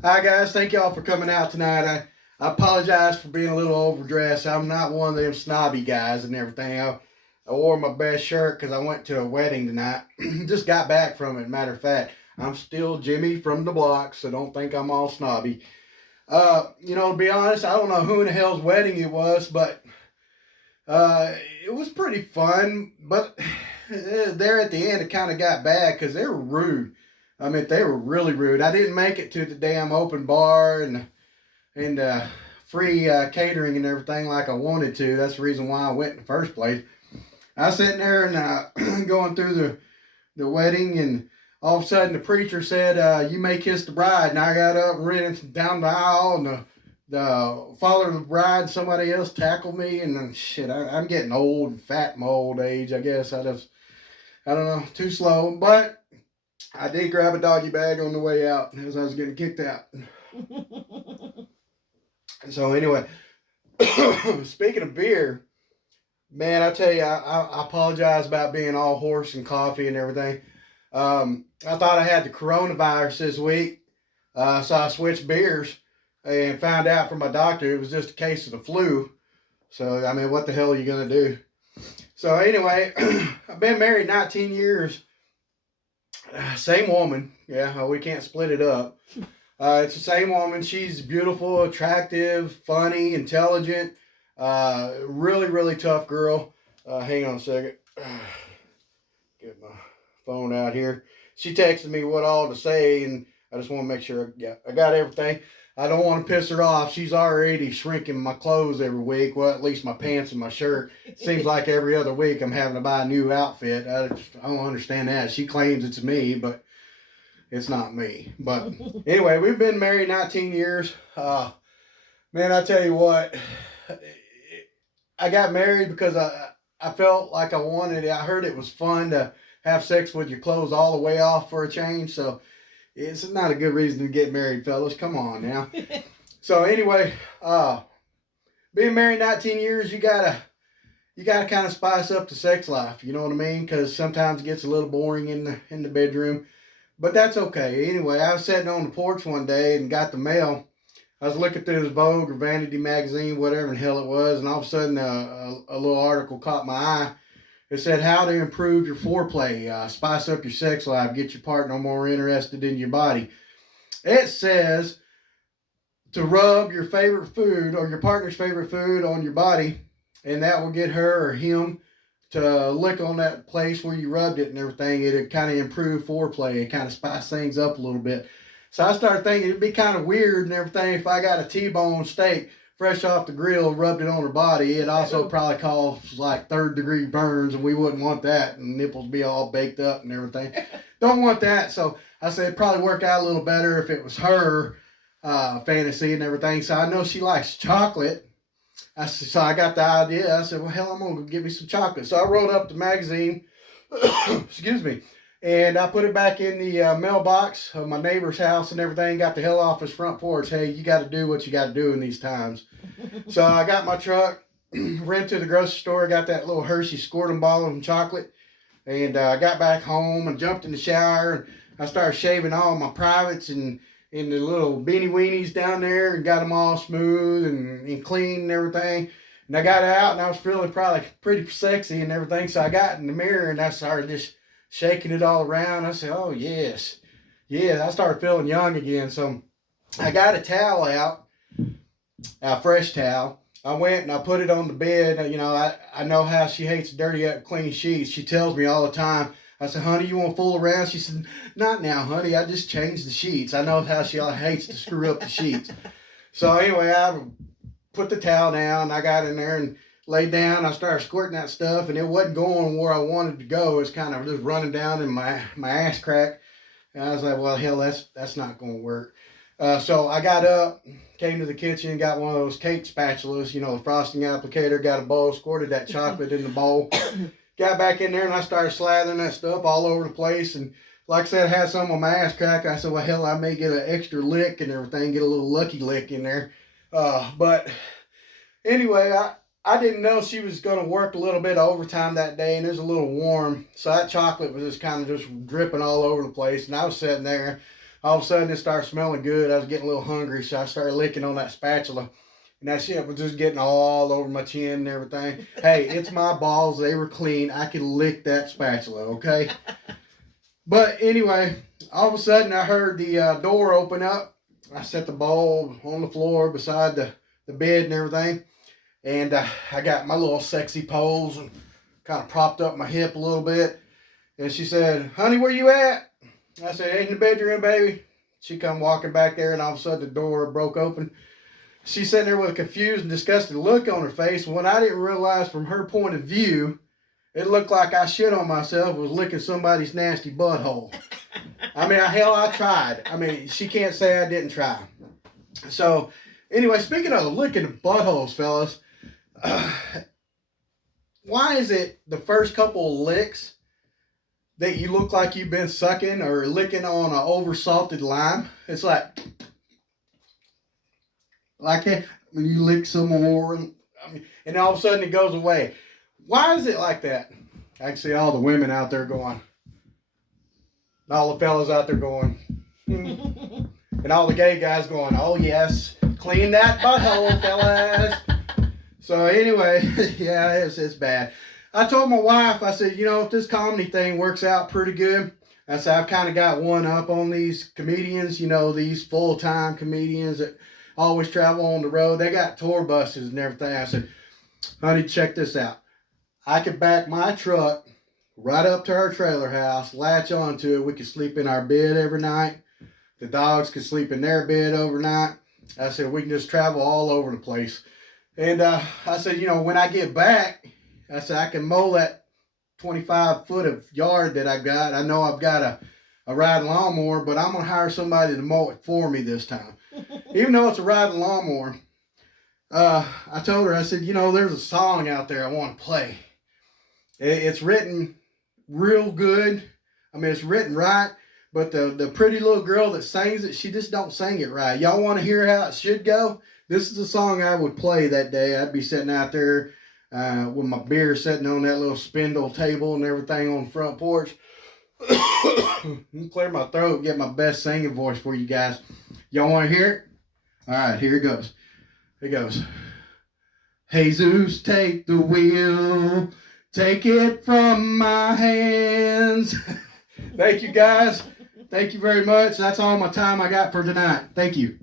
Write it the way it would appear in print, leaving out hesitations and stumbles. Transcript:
Hi guys, thank y'all for coming out tonight. I apologize for being a little overdressed. I'm not one of them snobby guys and everything. I wore my best shirt because I went to a wedding tonight. Just got back from it. Matter of fact, I'm still Jimmy from the block, so don't think I'm all snobby. To be honest, I don't know who in the hell's wedding it was, but uh, it was pretty fun. But there at the end, it kind of got bad because they were rude. I mean, they were really rude. I didn't make it to the damn open bar and free catering and everything like I wanted to. That's the reason why I went in the first place. I was sitting there and going through the wedding, and all of a sudden the preacher said, "You may kiss the bride." And I got up and ran down the aisle, and the father of the bride, somebody else tackled me, and then, shit, I'm getting old and fat in my old age. I guess I don't know, too slow, but I did grab a doggy bag on the way out as I was getting kicked out. So anyway, speaking of beer, man, I tell you, I apologize about being all hoarse and coffee and everything. I thought I had the coronavirus this week, so I switched beers and found out from my doctor it was just a case of the flu. So, I mean, what the hell are you going to do? So, anyway, I've been married 19 years. Same woman. Yeah, we can't split it up. It's the same woman. She's beautiful, attractive, funny, intelligent. Really, really tough girl. Hang on a second. Get my phone out here. She texted me what all to say, and I just want to make sure I got everything. I don't want to piss her off. She's already shrinking my clothes every week. Well, at least my pants and my shirt. Seems like every other week I'm having to buy a new outfit. I don't understand that. She claims it's me, but it's not me. But anyway, we've been married 19 years. Man, I tell you what, I got married because I felt like I wanted it. I heard it was fun to have sex with your clothes all the way off for a change. So it's not a good reason to get married, fellas. Come on now. So anyway, being married 19 years, you gotta kind of spice up the sex life. You know what I mean? Because sometimes it gets a little boring in the bedroom. But that's okay. Anyway, I was sitting on the porch one day and got the mail. I was looking through this Vogue or Vanity magazine, whatever the hell it was, and all of a sudden a little article caught my eye. It said how to improve your foreplay, spice up your sex life, get your partner more interested in your body. It says to rub your favorite food or your partner's favorite food on your body, and that will get her or him to lick on that place where you rubbed it and everything. It'd kind of improve foreplay and kind of spice things up a little bit. So I started thinking it'd be kind of weird and everything if I got a T-bone steak fresh off the grill, rubbed it on her body. It also probably cause like third-degree burns, and we wouldn't want that, and nipples be all baked up and everything. Don't want that. So I said it'd probably work out a little better if it was her fantasy and everything. So I know she likes chocolate. So I got the idea. I said, well, hell, I'm going to go get me some chocolate. So I wrote up the magazine, excuse me, and I put it back in the mailbox of my neighbor's house and everything. Got the hell off his front porch. Hey, you got to do what you got to do in these times. So I got my truck, ran to the grocery store, got that little Hershey squirt 'em ball of chocolate, and I got back home and jumped in the shower. And I started shaving all my privates and in the little beanie weenies down there and got them all smooth and clean and everything. And I got out and I was feeling probably pretty sexy and everything. So I got in the mirror and I started just shaking it all around. I said, oh, yes. Yeah, I started feeling young again. So I got a towel out, a fresh towel. I went and I put it on the bed. You know, I know how she hates dirty, clean sheets. She tells me all the time. I said, honey, you want to fool around? She said, not now, honey. I just changed the sheets. I know how she hates to screw up the sheets. So anyway, I put the towel down. I got in there and laid down. I started squirting that stuff, and it wasn't going where I wanted to go. It was kind of just running down in my ass crack. And I was like, well, hell, that's not going to work. So I got up, came to the kitchen, got one of those cake spatulas, you know, the frosting applicator, got a bowl, squirted that chocolate in the bowl. Got back in there and I started slathering that stuff all over the place. And like I said, I had some on my ass crack. I said, well, hell, I may get an extra lick and everything, get a little lucky lick in there. But anyway, I didn't know she was going to work a little bit of overtime that day, and it was a little warm. So that chocolate was just kind of just dripping all over the place. And I was sitting there all of a sudden it started smelling good. I was getting a little hungry, so I started licking on that spatula. And that shit was just getting all over my chin and everything. Hey, it's my balls. They were clean. I could lick that spatula, okay? But anyway, all of a sudden I heard the door open up. I set the bowl on the floor beside the bed and everything. And I got my little sexy pose and kind of propped up my hip a little bit. And she said, honey, where you at? I said, ain't in the bedroom, baby. She come walking back there, and all of a sudden the door broke open. She's sitting there with a confused and disgusted look on her face. When I didn't realize from her point of view, it looked like I shit on myself, was licking somebody's nasty butthole. I mean, hell, I tried. I mean, she can't say I didn't try. So, anyway, speaking of licking buttholes, fellas, why is it the first couple of licks that you look like you've been sucking or licking on an over-salted lime? It's like that. When you lick some more, and all of a sudden it goes away. Why is it like that? I can see all the women out there going, all the fellas out there going, and all the gay guys going, oh yes, clean that butthole, fellas. So anyway, yeah, it's bad. I told my wife, I said, you know, if this comedy thing works out pretty good, I said, I've kind of got one up on these comedians, you know, these full-time comedians that always travel on the road. They got tour buses and everything. I said, honey, check this out. I could back my truck right up to our trailer house, latch onto it. We could sleep in our bed every night. The dogs could sleep in their bed overnight. I said, we can just travel all over the place. And I said, you know, when I get back, I said, I can mow that 25 foot of yard that I got. I know I've got a riding lawnmower, but I'm going to hire somebody to mow it for me this time. Even though it's a riding lawnmower, I told her, I said, you know, there's a song out there I want to play. It's written real good. I mean, it's written right, but the pretty little girl that sings it, she just don't sing it right. Y'all want to hear how it should go? This is the song I would play that day. I'd be sitting out there with my beer sitting on that little spindle table and everything on the front porch. Clear my throat, get my best singing voice for you guys. Y'all want to hear it? All right, here it goes. It goes. Jesus, take the wheel. Take it from my hands. Thank you, guys. Thank you very much. That's all my time I got for tonight. Thank you.